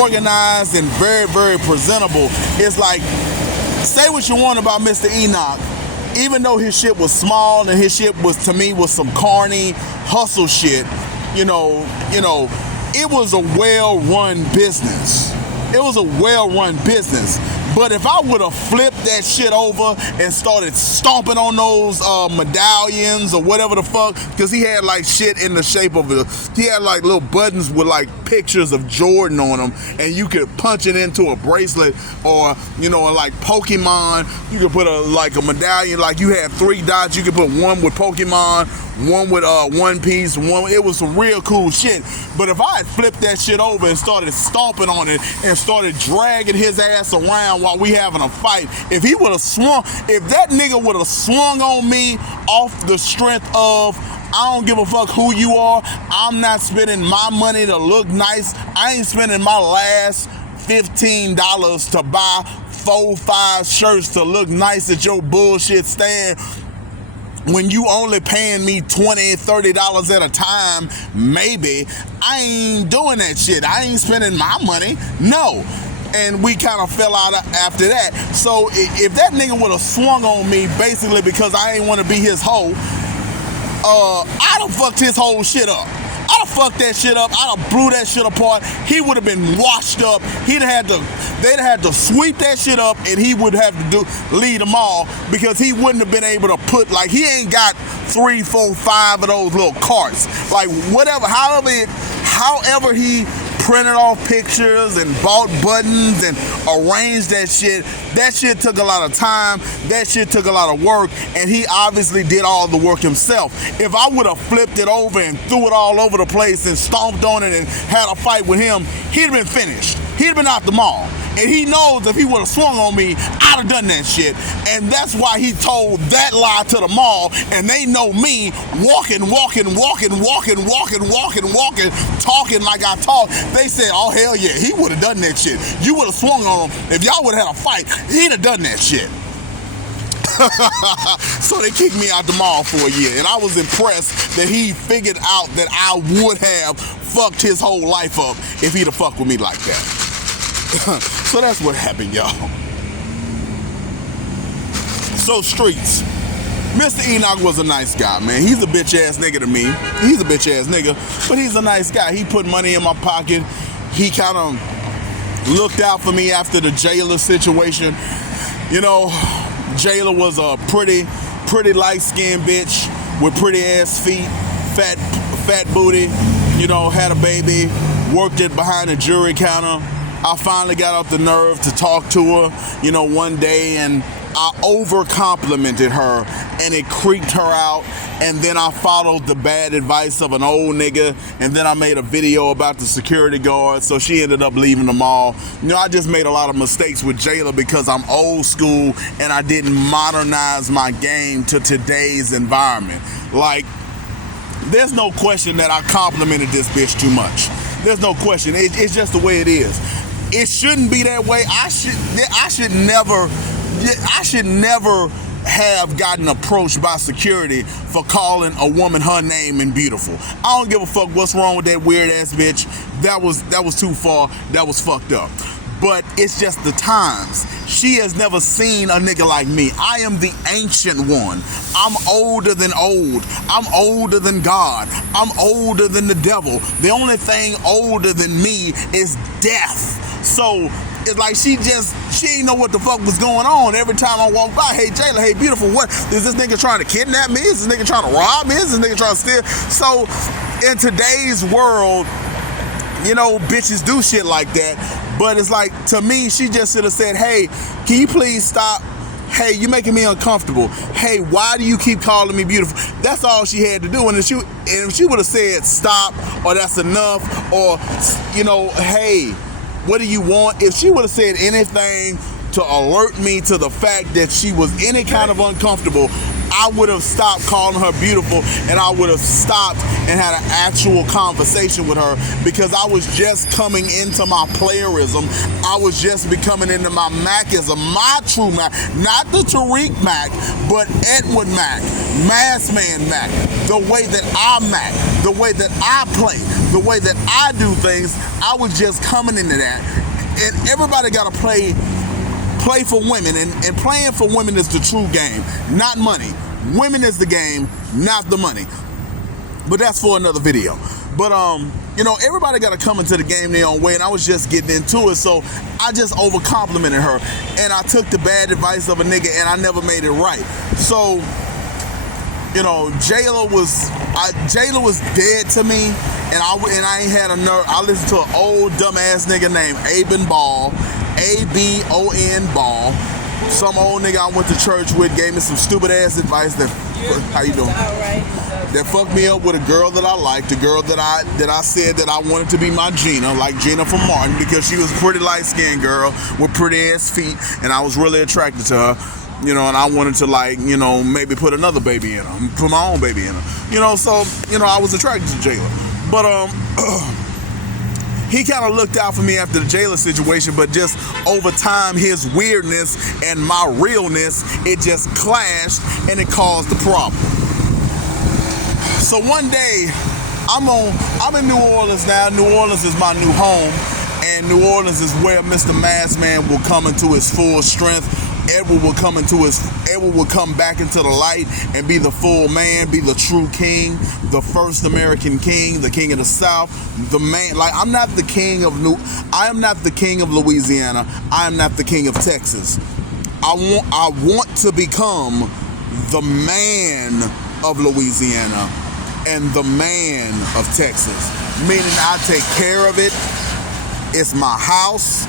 organized and very, very presentable. It's like, say what you want about Mr. Enoch, even though his shit was small and his shit was, to me, was some corny hustle shit, you know, it was a well-run business. It was a well-run business. But if I would have flipped that shit over and started stomping on those medallions or whatever the fuck, because he had like shit in the shape of he had like little buttons with like pictures of Jordan on them, and you could punch it into a bracelet, or like Pokemon, you could put a medallion, like you had 3 dots, you could put one with Pokemon, one with One Piece, it was some real cool shit. But if I had flipped that shit over and started stomping on it and started dragging his ass around while we having a fight, if that nigga would have swung on me off the strength of, I don't give a fuck who you are, I'm not spending my money to look nice, I ain't spending my last $15 to buy 4-5 shirts to look nice at your bullshit stand, when you only paying me $20, $30 at a time, maybe, I ain't doing that shit. I ain't spending my money. No. And we kind of fell out after that. So if that nigga would have swung on me basically because I ain't want to be his hoe, I'd have fucked his whole shit up. I'd have fucked that shit up. I'd have blew that shit apart. He would have been washed up. They'd have had to sweep that shit up, and he would have to lead them all, because he wouldn't have been able to put, like, he ain't got 3, 4, 5 of those little carts. Like, whatever, however he printed off pictures and bought buttons and arranged that shit took a lot of time, that shit took a lot of work, and he obviously did all the work himself. If I would have flipped it over and threw it all over the place and stomped on it and had a fight with him, he'd have been finished. He'd have been out the mall. And he knows if he would have swung on me, I'd have done that shit. And that's why he told that lie to the mall. And they know me walking, talking like I talk. They said, oh, hell yeah, he would have done that shit. You would have swung on him. If y'all would have had a fight, he'd have done that shit. So they kicked me out the mall for a year. And I was impressed that he figured out that I would have fucked his whole life up if he'd have fucked with me like that. So that's what happened, y'all. So streets. Mr. Enoch was a nice guy, man. He's a bitch ass nigga to me. He's a bitch ass nigga, but he's a nice guy. He put money in my pocket. He kind of looked out for me after the jailer situation. Jailer was a pretty light-skinned bitch with pretty ass feet, fat booty, had a baby, worked it behind the jury counter. I finally got up the nerve to talk to her, one day, and I over-complimented her, and it creeped her out, and then I followed the bad advice of an old nigga, and then I made a video about the security guard, so she ended up leaving the mall. I just made a lot of mistakes with Jayla because I'm old school, and I didn't modernize my game to today's environment. Like, there's no question that I complimented this bitch too much. There's no question. It's just the way it is. It shouldn't be that way. I should never have gotten approached by security for calling a woman her name and beautiful. I don't give a fuck what's wrong with that weird ass bitch. That was too far. That was fucked up. But it's just the times. She has never seen a nigga like me. I am the ancient one. I'm older than old. I'm older than God. I'm older than the devil. The only thing older than me is death. So it's like she ain't know what the fuck was going on. Every time I walk by, hey Jayla, hey beautiful, what is this nigga trying to kidnap me? Is this nigga trying to rob me? Is this nigga trying to steal? So in today's world, bitches do shit like that. But it's like, to me, she just should have said, hey, can you please stop? Hey, you're making me uncomfortable. Hey, why do you keep calling me beautiful? That's all she had to do. And if she would have said stop, or that's enough, or, hey, what do you want? If she would have said anything to alert me to the fact that she was any kind of uncomfortable, I would have stopped calling her beautiful, and I would have stopped and had an actual conversation with her, because I was just coming into my playerism. I was just becoming into my Macism, my true Mac, not the Tariq Mac, but Edward Mac, Mass Man Mac, the way that I Mac, the way that I play, the way that I do things. I was just coming into that, and everybody got to play play for women, and playing for women is the true game, not money. Women is the game, not the money. But that's for another video. But you know, everybody got to come into the game their own way, and I was just getting into it, so I just over complimented her, and I took the bad advice of a nigga, and I never made it right. So, you know, Jayla was dead to me, and I ain't had a nerve. I listened to an old dumbass nigga named Abon Ball, A-B-O-N Ball. Some old nigga I went to church with gave me some stupid ass advice that, how you doing? That fucked me up with a girl that I liked, a girl that I said that I wanted to be my Gina, like Gina from Martin, because she was a pretty light-skinned girl with pretty ass feet, and I was really attracted to her, you know, and I wanted to, like, you know, maybe put another baby in her, put my own baby in her, you know, so, you know, I was attracted to Jayla. But he kind of looked out for me after the Jayla situation, but just over time, his weirdness and my realness, it just clashed, and it caused the problem. So one day, I'm in New Orleans now. New Orleans is my new home, and New Orleans is where Mr. Maskman will come into his full strength. Edward will come back into the light and be the full man, be the true king, the first American king, the king of the South, the man. Like, I am not the king of Louisiana. I am not the king of Texas. I want to become the man of Louisiana and the man of Texas, meaning I take care of it. It's my house.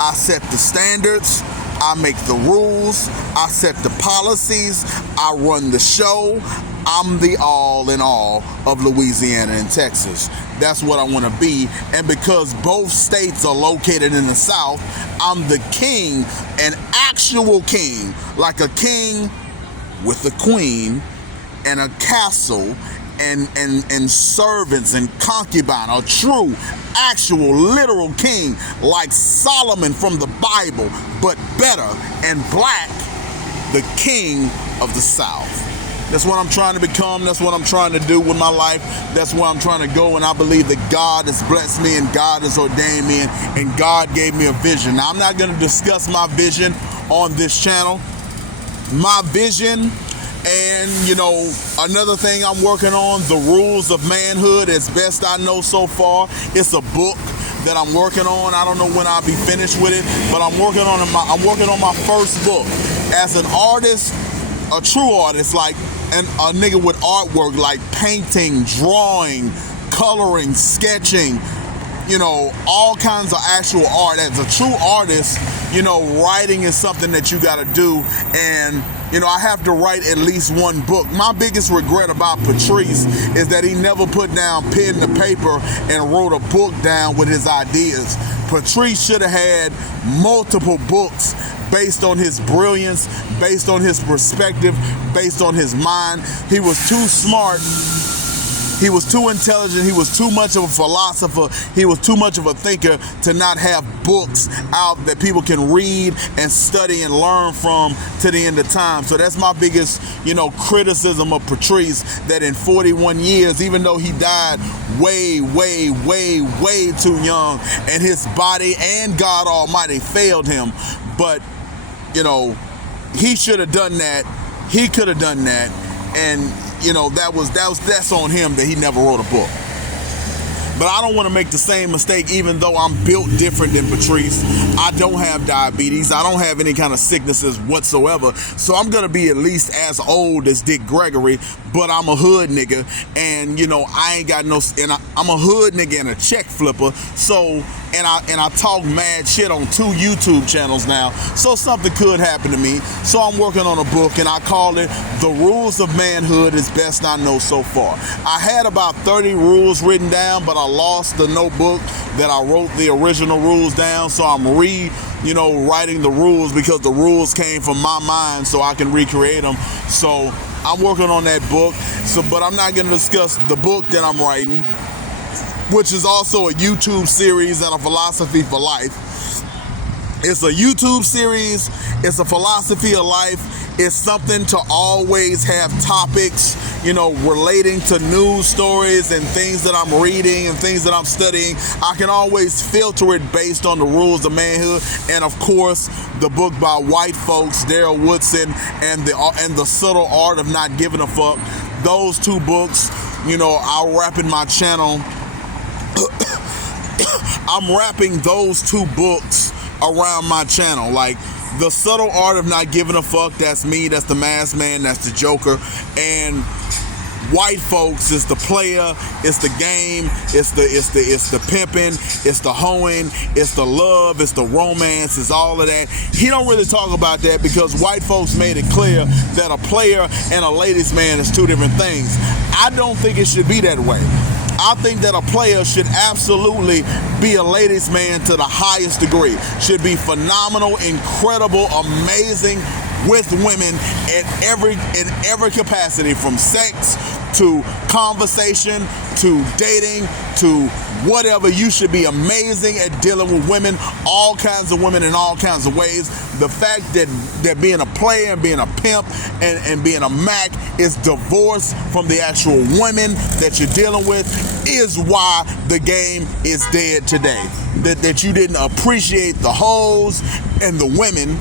I set the standards. I make the rules. I set the policies. I run the show. I'm the all in all of Louisiana and Texas. That's what I want to be. And because both states are located in the South, I'm the king, an actual king, like a king with a queen and a castle and servants and concubine, a true, actual, literal king like Solomon from the Bible, but better and black, the king of the South. That's what I'm trying to become. That's what I'm trying to do with my life. That's where I'm trying to go, and I believe that God has blessed me and God has ordained me, and God gave me a vision. Now, I'm not going to discuss my vision on this channel. My vision, and, you know, another thing I'm working on, The Rules of Manhood, as best I know so far. It's a book that I'm working on. I don't know when I'll be finished with it, but I'm working on my first book. As an artist, a true artist, like a nigga with artwork, like painting, drawing, coloring, sketching, you know, all kinds of actual art. As a true artist, you know, writing is something that you gotta do, and you know, I have to write at least one book. My biggest regret about Patrice is that he never put down pen to paper and wrote a book down with his ideas. Patrice should have had multiple books based on his brilliance, based on his perspective, based on his mind. He was too smart. He was too intelligent. He was too much of a philosopher. He was too much of a thinker to not have books out that people can read and study and learn from to the end of time. So that's my biggest, you know, criticism of Patrice, that in 41 years, even though he died way, way, way, way too young, and his body and God Almighty failed him, but, you know, he should have done that. He could have done that, and you know, that's on him that he never wrote a book. But I don't want to make the same mistake, even though I'm built different than Patrice. I don't have diabetes. I don't have any kind of sicknesses whatsoever. So I'm going to be at least as old as Dick Gregory, but I'm a hood nigga. And, you know, I ain't got no, and I'm a hood nigga and a check flipper. So, and I talk mad shit on 2 YouTube channels now. So something could happen to me. So I'm working on a book, and I call it The Rules of Manhood, as best I know so far. I had about 30 rules written down, but I lost the notebook that I wrote the original rules down. So I'm writing the rules, because the rules came from my mind, so I can recreate them. So I'm working on that book. So, but I'm not going to discuss the book that I'm writing, which is also a YouTube series and a philosophy for life. It's a YouTube series, it's a philosophy of life, it's something to always have topics, you know, relating to news stories and things that I'm reading and things that I'm studying. I can always filter it based on the rules of manhood. And of course, the book by white folks, Daryl Woodson, and the subtle art of not giving a fuck. Those two books, you know, I'll wrap in my channel. I'm wrapping those two books around my channel. Like, The Subtle Art of Not Giving a Fuck, that's me, that's the Masked Man, that's the Joker. And white folks is the player, it's the game, it's the pimping, it's the hoeing, it's the love, it's the romance, it's all of that. He don't really talk about that because white folks made it clear that a player and a ladies' man is two different things. I don't think it should be that way. I think that a player should absolutely be a ladies' man to the highest degree. Should be phenomenal, incredible, amazing with women in every capacity, from sex to conversation to dating to whatever. You should be amazing at dealing with women, all kinds of women in all kinds of ways. The fact that being a player and being a pimp and being a Mac is divorced from the actual women that you're dealing with is why the game is dead today. That you didn't appreciate the hoes and the women,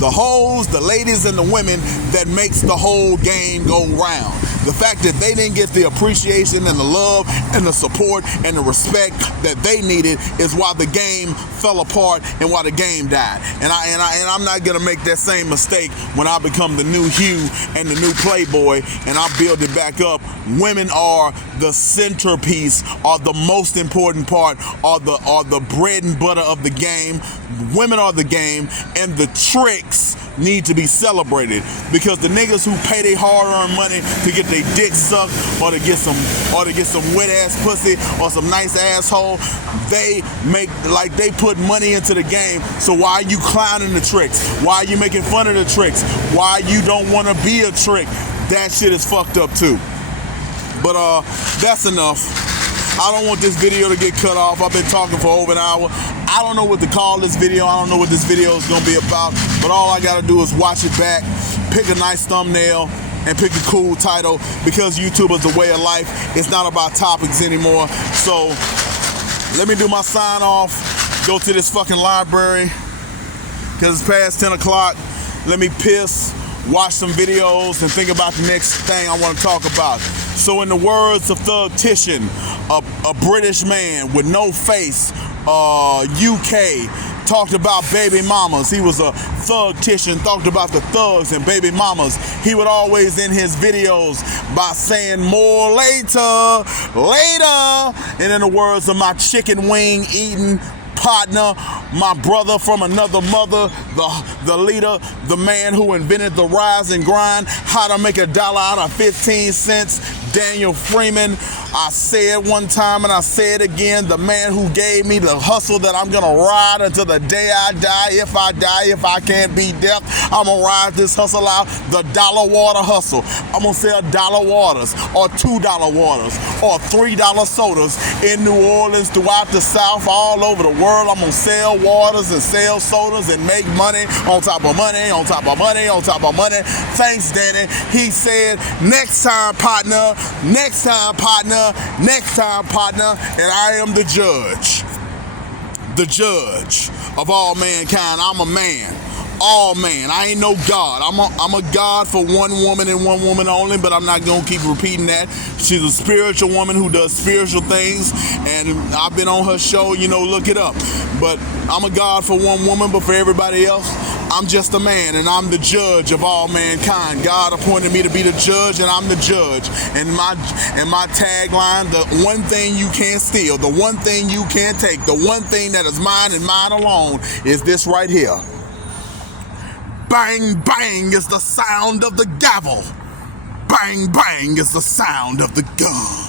the hoes, the ladies, and the women that makes the whole game go round. The fact that they didn't get the appreciation and the love and the support and the respect that they needed is why the game fell apart and why the game died. And I'm not gonna make that same mistake when I become the new Hugh and the new Playboy and I build it back up. Women are the centerpiece, are the most important part, are the bread and butter of the game. Women are the game, and the tricks need to be celebrated, because the niggas who pay their hard-earned money to get their dick sucked or to get some wet ass pussy or some nice asshole, they put money into the game. So why are you clowning the tricks? Why are you making fun of the tricks? Why you don't want to be a trick? That shit is fucked up too. But that's enough. I don't want this video to get cut off. I've been talking for over an hour. I don't know what to call this video. I don't know what this video is going to be about. But all I got to do is watch it back, pick a nice thumbnail, and pick a cool title, because YouTube is a way of life. It's not about topics anymore. So let me do my sign off. Go to this fucking library, because it's past 10 o'clock. Let me piss, watch some videos, and think about the next thing I want to talk about. So in the words of Thugtician, a British man with no face, UK, talked about baby mamas. He was a Thugtician, talked about the thugs and baby mamas. He would always end his videos by saying more later, later. And in the words of my chicken wing eating partner, my brother from another mother, the leader, the man who invented the rise and grind, how to make $1 out of 15 cents, Daniel Freeman. I said one time and I say it again, the man who gave me the hustle that I'm gonna ride until the day I die. If I can't beat death, I'm gonna ride this hustle out, the dollar water hustle. I'm gonna sell dollar waters or $2 waters or $3 sodas in New Orleans, throughout the South, all over the world. I'm gonna sell waters and sell sodas and make money on top of money, on top of money, on top of money. Thanks, Danny. He said, next time, partner, next time, partner, next time, partner. And I am the judge of all mankind. I'm a man, all man. I ain't no God. I'm a God for one woman and one woman only, but I'm not gonna keep repeating that. She's a spiritual woman who does spiritual things, and I've been on her show, you know, look it up. But I'm a God for one woman, but for everybody else, I'm just a man, and I'm the judge of all mankind. God appointed me to be the judge, and I'm the judge. And my tagline, the one thing you can't steal, the one thing you can't take, the one thing that is mine and mine alone is this right here. Bang, bang is the sound of the gavel. Bang, bang is the sound of the gun.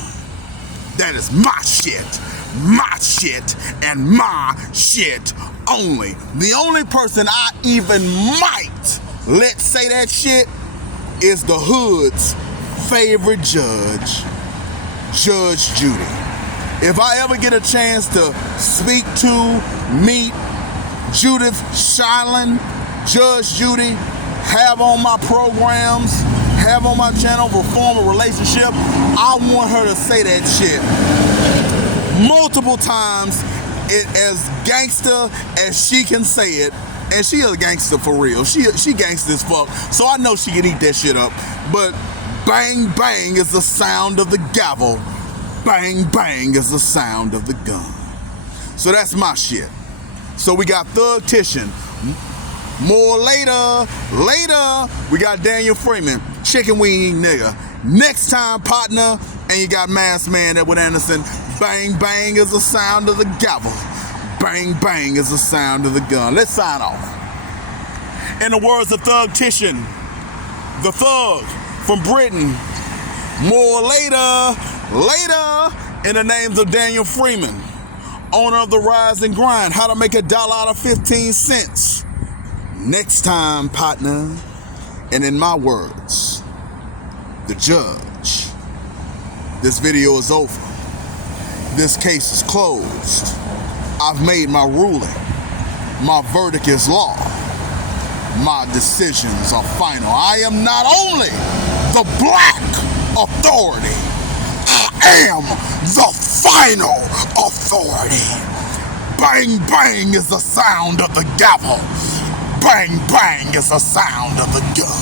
That is my shit, and my shit only. The only person I even might let say that shit is the hood's favorite judge, Judge Judy. If I ever get a chance to speak to, meet Judith Shineland, Judge Judy, have on my programs, have on my channel, reform a relationship, I want her to say that shit multiple times, as gangster as she can say it. And she a gangster for real. She gangster as fuck. So I know she can eat that shit up. But bang bang is the sound of the gavel. Bang bang is the sound of the gun. So that's my shit. So we got Thug Titian. More later. We got Daniel Freeman. Chicken wing nigga. Next time, partner. And you got Masked Man, Edward Anderson. Bang bang is the sound of the gavel. Bang bang is the sound of the gun. Let's sign off. In the words of Thug Titian, the thug from Britain. More later. In the names of Daniel Freeman, owner of the Rise and Grind, how to make $1 out of 15 cents. Next time, partner. And in my words, the judge. This video is over. This case is closed. I've made my ruling. My verdict is law. My decisions are final. I am not only the black authority, I am the final authority. Bang bang is the sound of the gavel. Bang bang is the sound of the gun.